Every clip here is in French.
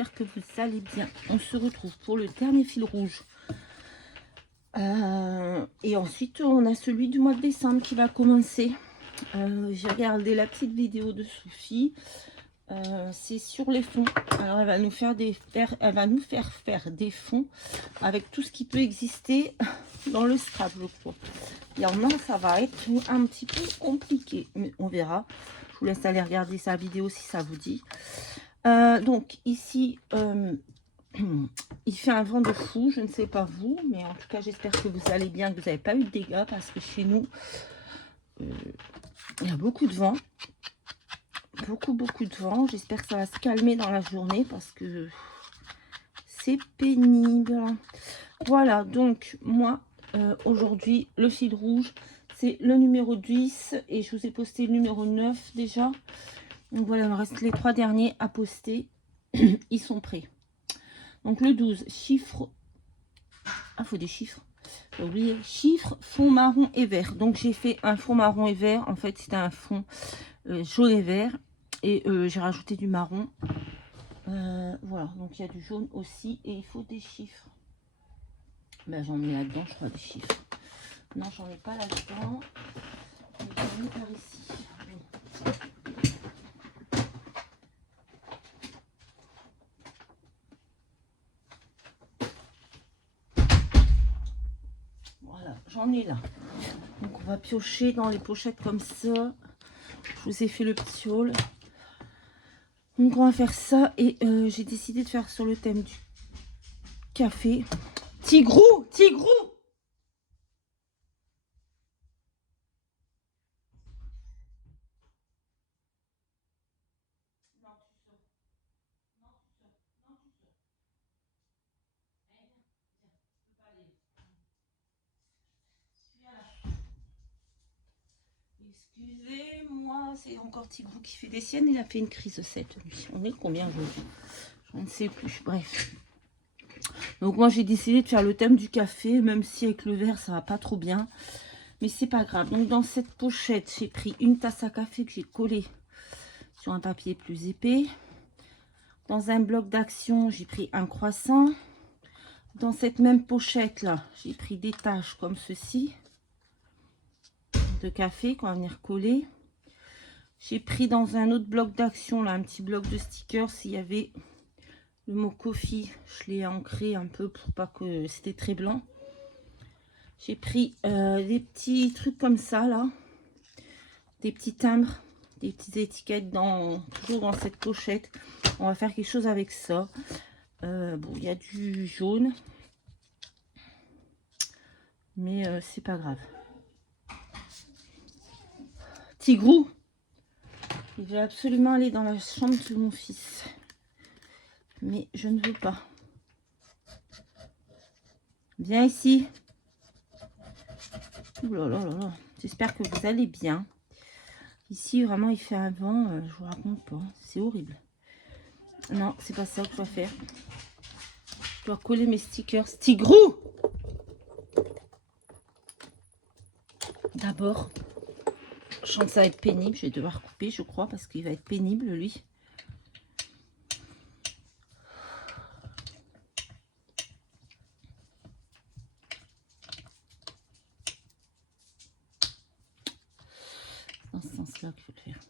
j'espère que vous allez bien. On se retrouve pour le dernier fil rouge. Et ensuite, on a celui du mois de décembre qui va commencer. J'ai regardé la petite vidéo de Sophie. C'est sur les fonds. Alors, elle va nous faire faire des fonds avec tout ce qui peut exister dans le scrap, je crois. Il y en a, ça va être un petit peu compliqué, mais on verra. Je vous laisse aller regarder sa vidéo si ça vous dit. Donc ici, il fait un vent de fou, je ne sais pas vous, mais en tout cas j'espère que vous allez bien, que vous n'avez pas eu de dégâts, parce que chez nous, il y a beaucoup de vent. Beaucoup de vent. J'espère que ça va se calmer dans la journée, parce que c'est pénible. Voilà, donc moi, aujourd'hui, le fil rouge, c'est le numéro 10, et je vous ai posté le numéro 9 déjà. Donc voilà, il me reste les 3 derniers à poster. Ils sont prêts. Donc le 12, chiffre. Ah, faut des chiffres. J'ai oublié. Chiffre, fond marron et vert. Donc j'ai fait un fond marron et vert. En fait, c'était un fond jaune et vert. Et j'ai rajouté du marron. Voilà, donc il y a du jaune aussi. Et il faut des chiffres. Ben, j'en ai là-dedans, je crois, des chiffres. Non, j'en ai pas là-dedans. J'en ai par ici. Voilà, j'en ai là. Donc on va piocher dans les pochettes comme ça. Je vous ai fait le petit haul. Donc on va faire ça. Et j'ai décidé de faire sur le thème du café. Tigrou, Tigrou! Excusez-moi, c'est encore Tigrou qui fait des siennes. Il a fait une crise 7, lui. On est combien aujourd'hui? Je ne sais plus. Bref. Donc moi j'ai décidé de faire le thème du café, même si avec le verre ça va pas trop bien. Mais c'est pas grave. Donc dans cette pochette, j'ai pris une tasse à café que j'ai collée sur un papier plus épais. Dans un bloc d'action, j'ai pris un croissant. Dans cette même pochette là, j'ai pris des taches comme ceci de café qu'on va venir coller. J'ai pris dans un autre bloc d'action là un petit bloc de stickers. S'il y avait le mot coffee, je l'ai ancré un peu pour pas que c'était très blanc. J'ai pris des petits trucs comme ça là, des petits timbres, des petites étiquettes toujours dans cette pochette. On va faire quelque chose avec ça. Bon, il y a du jaune, mais c'est pas grave. Tigrou, il veut absolument aller dans la chambre de mon fils, mais je ne veux pas. Viens ici. Ouh là là là là. J'espère que vous allez bien. Ici, vraiment, il fait un vent, je vous raconte pas. C'est horrible. Non, c'est pas ça que je dois faire. Je dois coller mes stickers. Tigrou! D'abord, je sens que ça va être pénible. Je vais devoir couper, je crois, parce qu'il va être pénible, lui. Dans ce sens-là qu'il faut le faire.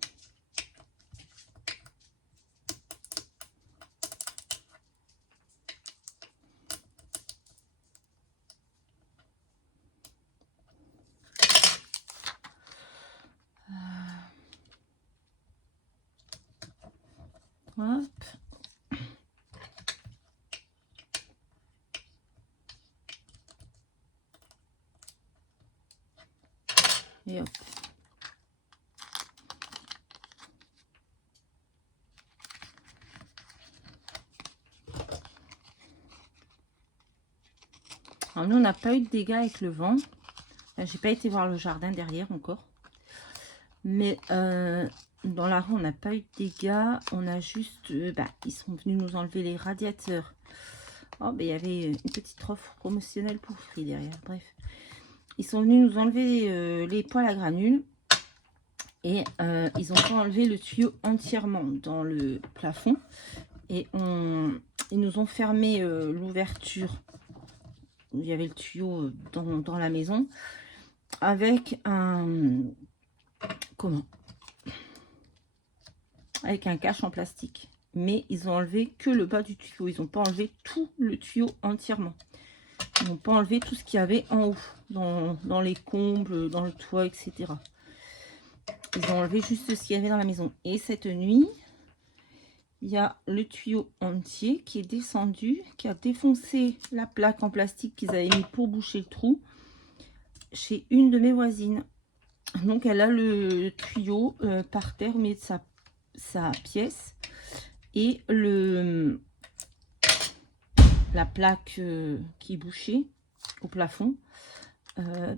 Hop. Et hop. Alors nous, on n'a pas eu de dégâts avec le vent. J'ai pas été voir le jardin derrière encore. Mais dans la rue, on n'a pas eu de dégâts. On a juste... ils sont venus nous enlever les radiateurs. Oh, il y avait une petite offre promotionnelle pour Free derrière. Bref. Ils sont venus nous enlever les poêles à granules. Et ils ont enlevé le tuyau entièrement dans le plafond. et ils nous ont fermé l'ouverture où il y avait le tuyau dans la maison avec un avec un cache en plastique. Mais ils ont enlevé que le bas du tuyau. Ils n'ont pas enlevé tout le tuyau entièrement. Ils n'ont pas enlevé tout ce qu'il y avait en haut, dans les combles, dans le toit, etc. Ils ont enlevé juste ce qu'il y avait dans la maison. Et cette nuit, il y a le tuyau entier qui est descendu, qui a défoncé la plaque en plastique qu'ils avaient mis pour boucher le trou chez une de mes voisines. Donc elle a le tuyau par terre au milieu de sa pièce et la plaque qui est bouchée au plafond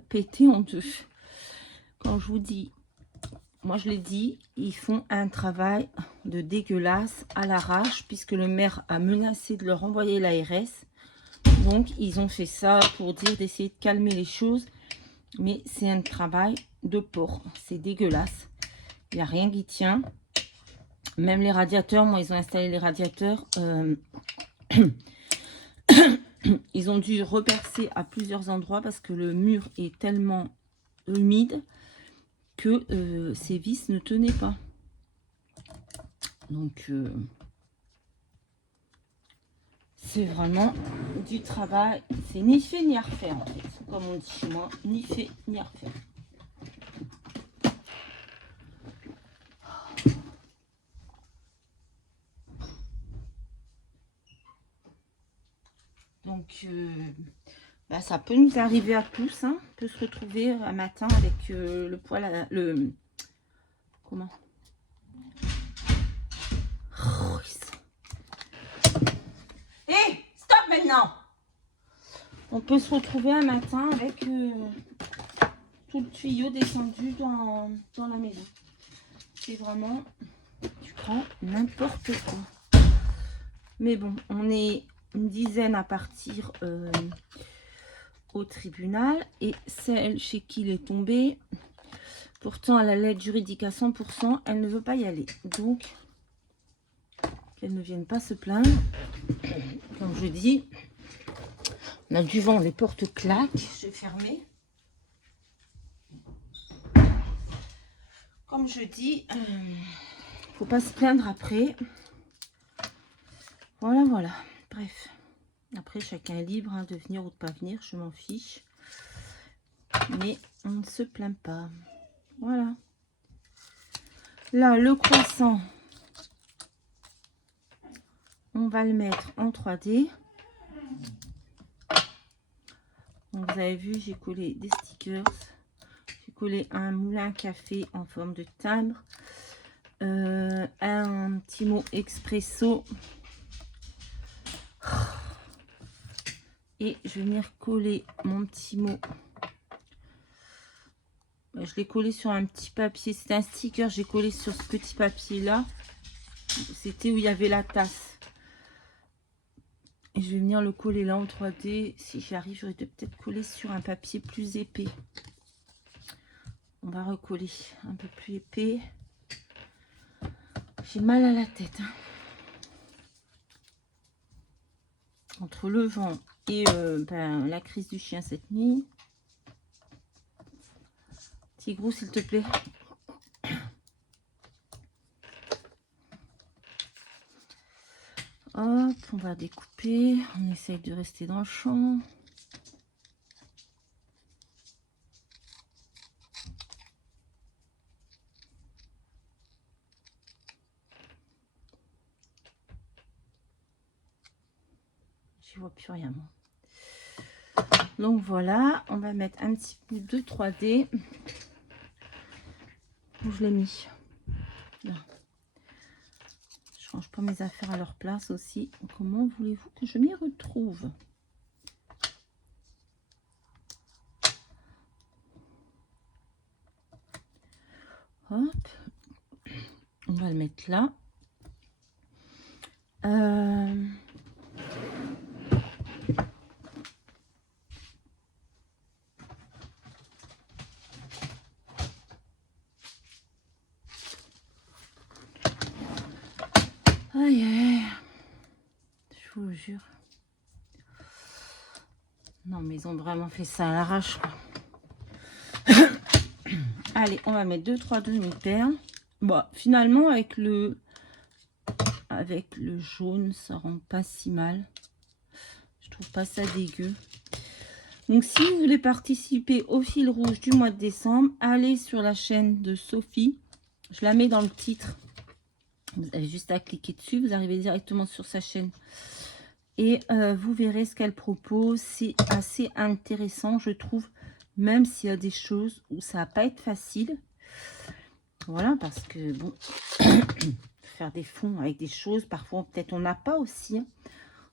pété en deux. Quand je vous dis, moi je l'ai dit, ils font un travail de dégueulasse à l'arrache puisque le maire a menacé de leur envoyer l'ARS. Donc ils ont fait ça pour dire d'essayer de calmer les choses, mais c'est un travail de porc, c'est dégueulasse, il n'y a rien qui tient. Même les radiateurs, moi ils ont installé les radiateurs, ils ont dû repercer à plusieurs endroits parce que le mur est tellement humide que ces vis ne tenaient pas. Donc c'est vraiment du travail, c'est ni fait ni à refaire en fait, comme on dit chez moi, ni fait ni à refaire. Donc bah, ça peut nous arriver à tous, hein. On peut se retrouver un matin avec le poil à comment oh, hey, stop maintenant. On peut se retrouver un matin avec tout le tuyau descendu dans la maison. C'est vraiment du grand n'importe quoi. Mais bon, on est une dizaine à partir au tribunal et celle chez qui il est tombé, pourtant elle a l'aide juridique à 100%, elle ne veut pas y aller. Donc, qu'elle ne vienne pas se plaindre. Comme je dis, on a du vent, les portes claquent. Je vais fermer. Comme je dis, faut pas se plaindre après. Voilà, voilà. Bref. Après, chacun est libre hein, de venir ou de pas venir. Je m'en fiche. Mais on ne se plaint pas. Voilà. Là, le croissant, on va le mettre en 3D. Donc, vous avez vu, j'ai collé des stickers. J'ai collé un moulin à café en forme de timbre. Un petit mot expresso. Et je vais venir coller mon petit mot. Je l'ai collé sur un petit papier. C'était un sticker. J'ai collé sur ce petit papier là. C'était où il y avait la tasse. Et je vais venir le coller là en 3D. Si j'arrive, j'aurais peut-être collé sur un papier plus épais. On va recoller un peu plus épais. J'ai mal à la tête. Hein. Entre le vent et la crise du chien cette nuit. Tigrou, s'il te plaît. Hop, on va découper. On essaye de rester dans le champ. Je vois plus rien. Donc voilà, on va mettre un petit bout de 3D. Où je l'ai mis là. Je range pas mes affaires à leur place aussi. Comment voulez-vous que je m'y retrouve? Hop, on va le mettre là. Aïe, aïe. vous jure. Non, mais ils ont vraiment fait ça à l'arrache. Allez, on va mettre 2-3 demi-perles. Bon, finalement, avec le jaune, ça rend pas si mal. Je trouve pas ça dégueu. Donc, si vous voulez participer au fil rouge du mois de décembre, allez sur la chaîne de Sophie. Je la mets dans le titre. Vous avez juste à cliquer dessus. Vous arrivez directement sur sa chaîne. Et vous verrez ce qu'elle propose. C'est assez intéressant, je trouve. Même s'il y a des choses où ça va pas être facile. Voilà, parce que bon, faire des fonds avec des choses, parfois peut-être on n'a pas aussi. Hein.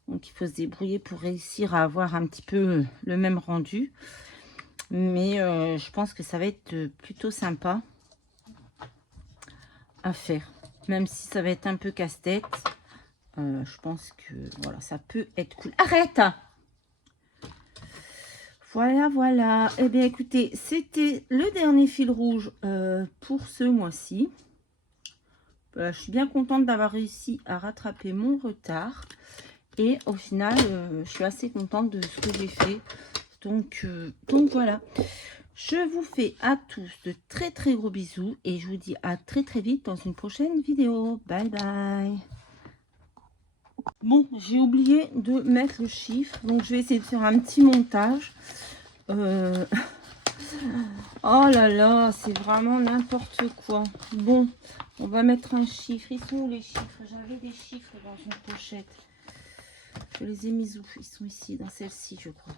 Donc il faut se débrouiller pour réussir à avoir un petit peu le même rendu. Mais je pense que ça va être plutôt sympa à faire. Même si ça va être un peu casse-tête. Je pense que voilà, ça peut être cool. Arrête! Voilà, voilà. Eh bien, écoutez, c'était le dernier fil rouge pour ce mois-ci. Je suis bien contente d'avoir réussi à rattraper mon retard. Et au final, je suis assez contente de ce que j'ai fait. Donc voilà. Je vous fais à tous de très très gros bisous. Et je vous dis à très très vite dans une prochaine vidéo. Bye bye. Bon, j'ai oublié de mettre le chiffre. Donc je vais essayer de faire un petit montage. Oh là là, c'est vraiment n'importe quoi. Bon, on va mettre un chiffre. Ils sont où les chiffres? J'avais des chiffres dans une pochette. Je les ai mis où? Ils sont ici, dans celle-ci, je crois.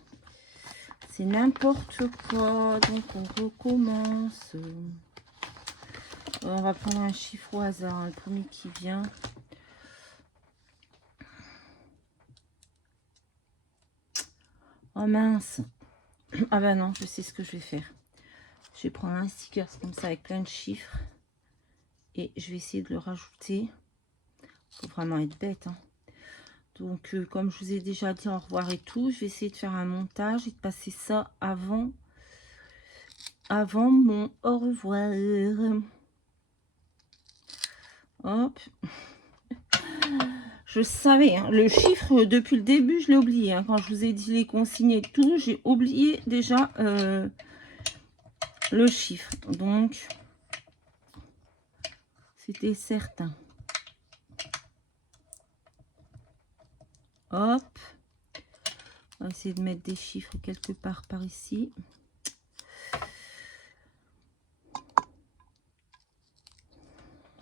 C'est n'importe quoi. Donc, on recommence. On va prendre un chiffre au hasard, hein, le premier qui vient. Oh mince. Ah ben non, je sais ce que je vais faire. Je vais prendre un sticker comme ça avec plein de chiffres. Et je vais essayer de le rajouter. Il faut vraiment être bête. Hein. Donc, comme je vous ai déjà dit au revoir et tout, je vais essayer de faire un montage et de passer ça avant mon au revoir. Hop. Je savais, hein, le chiffre, depuis le début, je l'ai oublié. Hein, quand je vous ai dit les consignes et tout, j'ai oublié déjà le chiffre. Donc, c'était certain. Hop. On va essayer de mettre des chiffres quelque part par ici.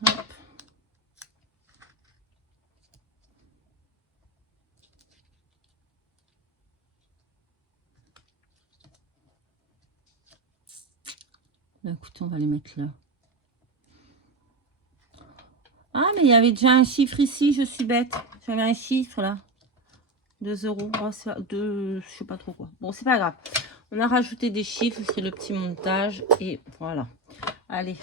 Hop. Écoute, on va les mettre là. Ah, mais il y avait déjà un chiffre ici, je suis bête. J'avais un chiffre là. 2 €. Oh, je sais pas trop quoi. Bon, c'est pas grave. On a rajouté des chiffres, c'est le petit montage. Et voilà. Allez,